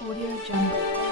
Audio Jungle.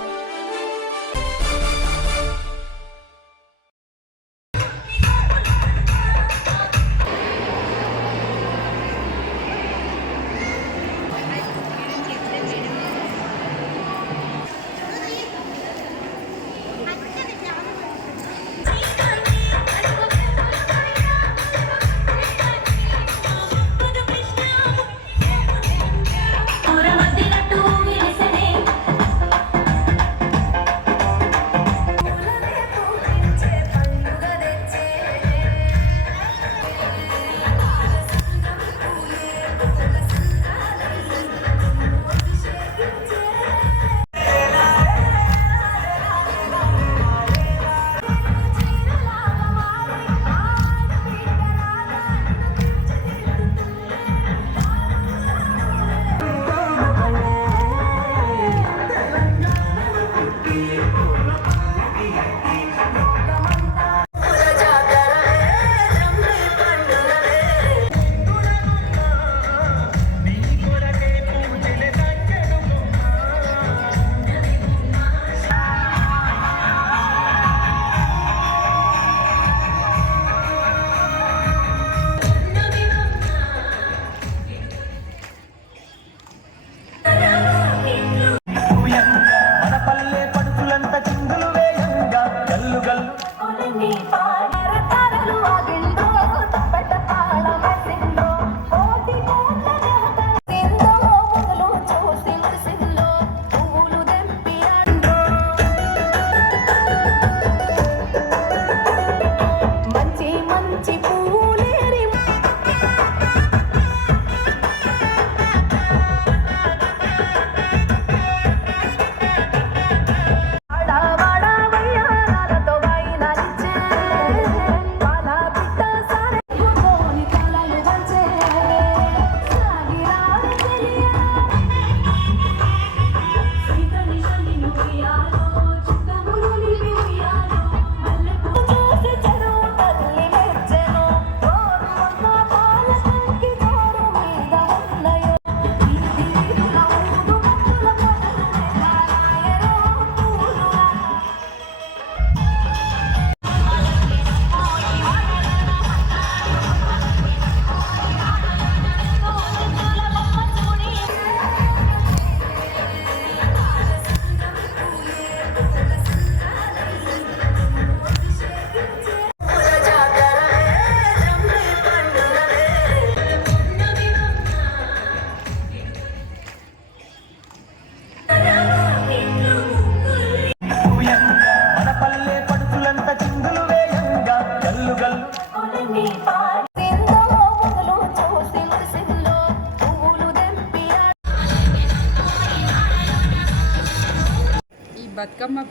Bathukamma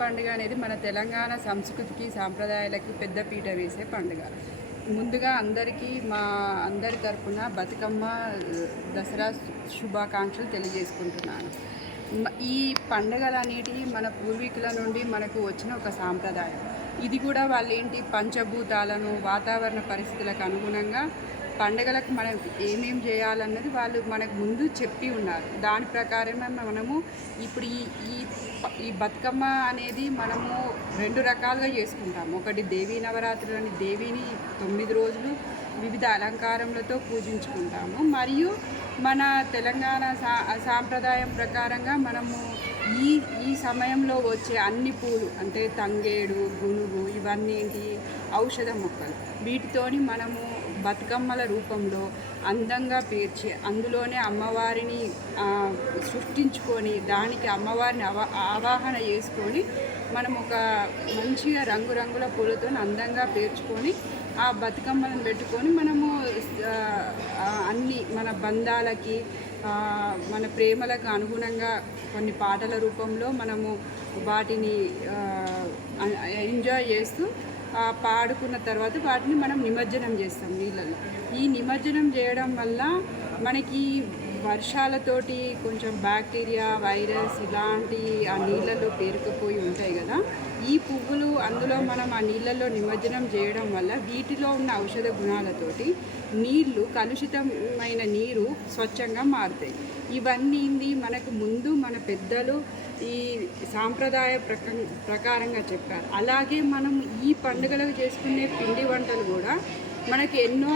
పండుగ అనేది మన తెలంగాణ సంస్కృతికి సాంప్రదాయాలకి పెద్ద పీట వేసే పండుగ. ముందుగా అందరికీ మా అందరి తరఫున బతుకమ్మ దసరా శుభాకాంక్షలు తెలియజేసుకుంటున్నాను. ఈ ఈ అనేటివి మన పూర్వీకుల నుండి మనకు వచ్చిన ఒక సాంప్రదాయం. ఇది కూడా వాళ్ళు ఏంటి పంచభూతాలను వాతావరణ పరిస్థితులకు అనుగుణంగా పండగలకు మనం ఏమేం చేయాలన్నది వాళ్ళు మనకు ముందు చెప్పి ఉన్నారు. దాని ప్రకారమే మనము ఇప్పుడు ఈ ఈ ఈ బతుకమ్మ అనేది మనము రెండు రకాలుగా చేసుకుంటాము. ఒకటి దేవీ నవరాత్రులు అని దేవిని తొమ్మిది రోజులు వివిధ అలంకారములతో పూజించుకుంటాము. మరియు మన తెలంగాణ సా సాంప్రదాయం ప్రకారంగా మనము ఈ ఈ సమయంలో వచ్చే అన్ని పూలు అంటే తంగేడు గునుగు ఇవన్నీ ఏంటి? ఔషధ మొక్కలు. వీటితోని మనము బతుకమ్మల రూపంలో అందంగా పేర్చి అందులోనే అమ్మవారిని సృష్టించుకొని దానికి అమ్మవారిని అవ ఆవాహన చేసుకొని మనం ఒక మంచిగా రంగురంగుల పూలతో అందంగా పేర్చుకొని ఆ బతుకమ్మలను పెట్టుకొని మనము అన్ని మన బంధాలకి మన ప్రేమలకు అనుగుణంగా కొన్ని పాటల రూపంలో మనము వాటిని ఎంజాయ్ చేస్తూ పాడుకున్న తర్వాత వాటిని మనం నిమజ్జనం చేస్తాం నీళ్ళలో ఈ నిమజ్జనం చేయడం వల్ల మనకి వర్షాలతోటి కొంచెం బ్యాక్టీరియా వైరస్ ఇలాంటి ఆ నీళ్ళలో పేరుకుపోయి ఉంటాయి కదా. ఈ పువ్వులు అందులో మనం ఆ నీళ్ళల్లో నిమజ్జనం చేయడం వల్ల వీటిలో ఉన్న ఔషధ గుణాలతోటి నీళ్ళు కలుషితమైన నీరు స్వచ్ఛంగా మారుతాయి. ఇవన్నీ మనకు ముందు మన పెద్దలు ఈ సాంప్రదాయ ప్రక ప్రకారంగా చెప్పారు. అలాగే మనం ఈ పండుగలకు చేసుకునే పిండి వంటలు కూడా మనకి ఎన్నో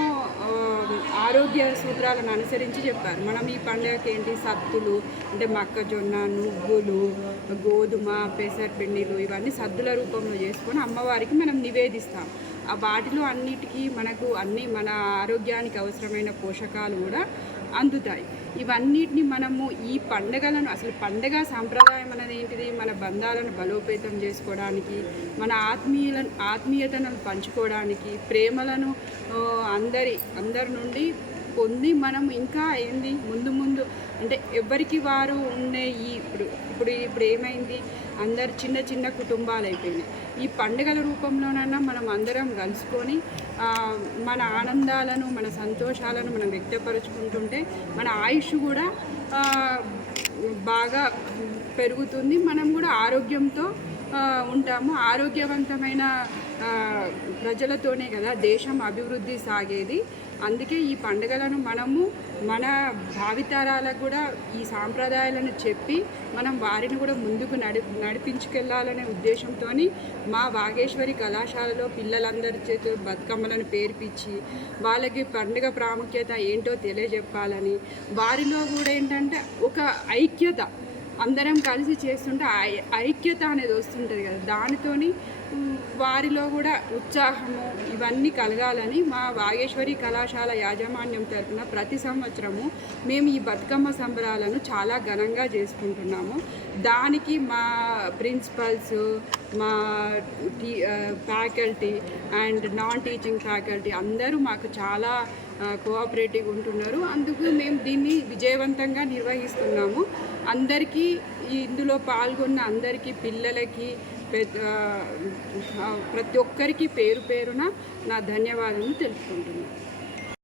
ఆరోగ్య సూత్రాలను అనుసరించి చెప్పారు. మనం ఈ పండుగకి ఏంటి సత్తులు అంటే మొక్కజొన్న నువ్వులు గోధుమ పెసరపిండిలు ఇవన్నీ సద్దుల రూపంలో చేసుకొని అమ్మవారికి మనం నివేదిస్తాం. ఆ వాటిలో అన్నిటికీ మనకు అన్ని మన ఆరోగ్యానికి అవసరమైన పోషకాలు కూడా అందుతాయి. ఇవన్నిటిని మనము ఈ పండగలను అసలు పండగ సాంప్రదాయం అనేది ఏంటిది? మన బంధాలను బలోపేతం చేసుకోవడానికి మన ఆత్మీయుల ఆత్మీయతను పంచుకోవడానికి ప్రేమలను అందరి అందరి నుండి పొంది మనం ఇంకా ఏంది? ముందు ముందు అంటే ఎవరికి వారు ఉండే ఈ ఇప్పుడు ఇప్పుడు ఇప్పుడు ఏమైంది? అందరు చిన్న చిన్న కుటుంబాలు అయిపోయినాయి. ఈ పండుగల రూపంలోనైనా మనం అందరం కలుసుకొని మన ఆనందాలను మన సంతోషాలను మనం వ్యక్తపరుచుకుంటుంటే మన ఆయుష్ కూడా బాగా పెరుగుతుంది. మనం కూడా ఆరోగ్యంతో ఉంటాము. ఆరోగ్యవంతమైన ప్రజలతోనే కదా దేశం అభివృద్ధి సాగేది. అందుకే ఈ పండుగలను మనము మన భావితరాలకు కూడా ఈ సాంప్రదాయాలను చెప్పి మనం వారిని కూడా ముందుకు నడి నడిపించుకెళ్ళాలనే ఉద్దేశంతో మా వాగేశ్వరి కళాశాలలో పిల్లలందరి చేత బతుకమ్మలను పేర్పించి వాళ్ళకి పండుగ ప్రాముఖ్యత ఏంటో తెలియజెప్పాలని. వారిలో కూడా ఏంటంటే ఒక ఐక్యత. అందరం కలిసి చేస్తుంటే ఐ- ఐక్యత అనేది వస్తుంటుంది కదా. దానితోని వారిలో కూడా ఉత్సాహము ఇవన్నీ కలగాలని మా వాగేశ్వరి కళాశాల యాజమాన్యం తరఫున ప్రతి సంవత్సరము మేము ఈ బతుకమ్మ సంబరాలను చాలా ఘనంగా చేసుకుంటున్నాము. దానికి మా ప్రిన్సిపల్స్ మా tea faculty and non teaching faculty అందరూ మాకు చాలా కోఆపరేటివ్ ఉంటున్నారు. అందుకు మేము దీన్ని విజయవంతంగా నిర్వహిస్తున్నాము. అందరికీ ఇందులో పాల్గొన్న అందరికీ పిల్లలకి ప్రతి ఒక్కరికి పేరు పేరున నా ధన్యవాదాలు తెలుపుకుంటున్నాను.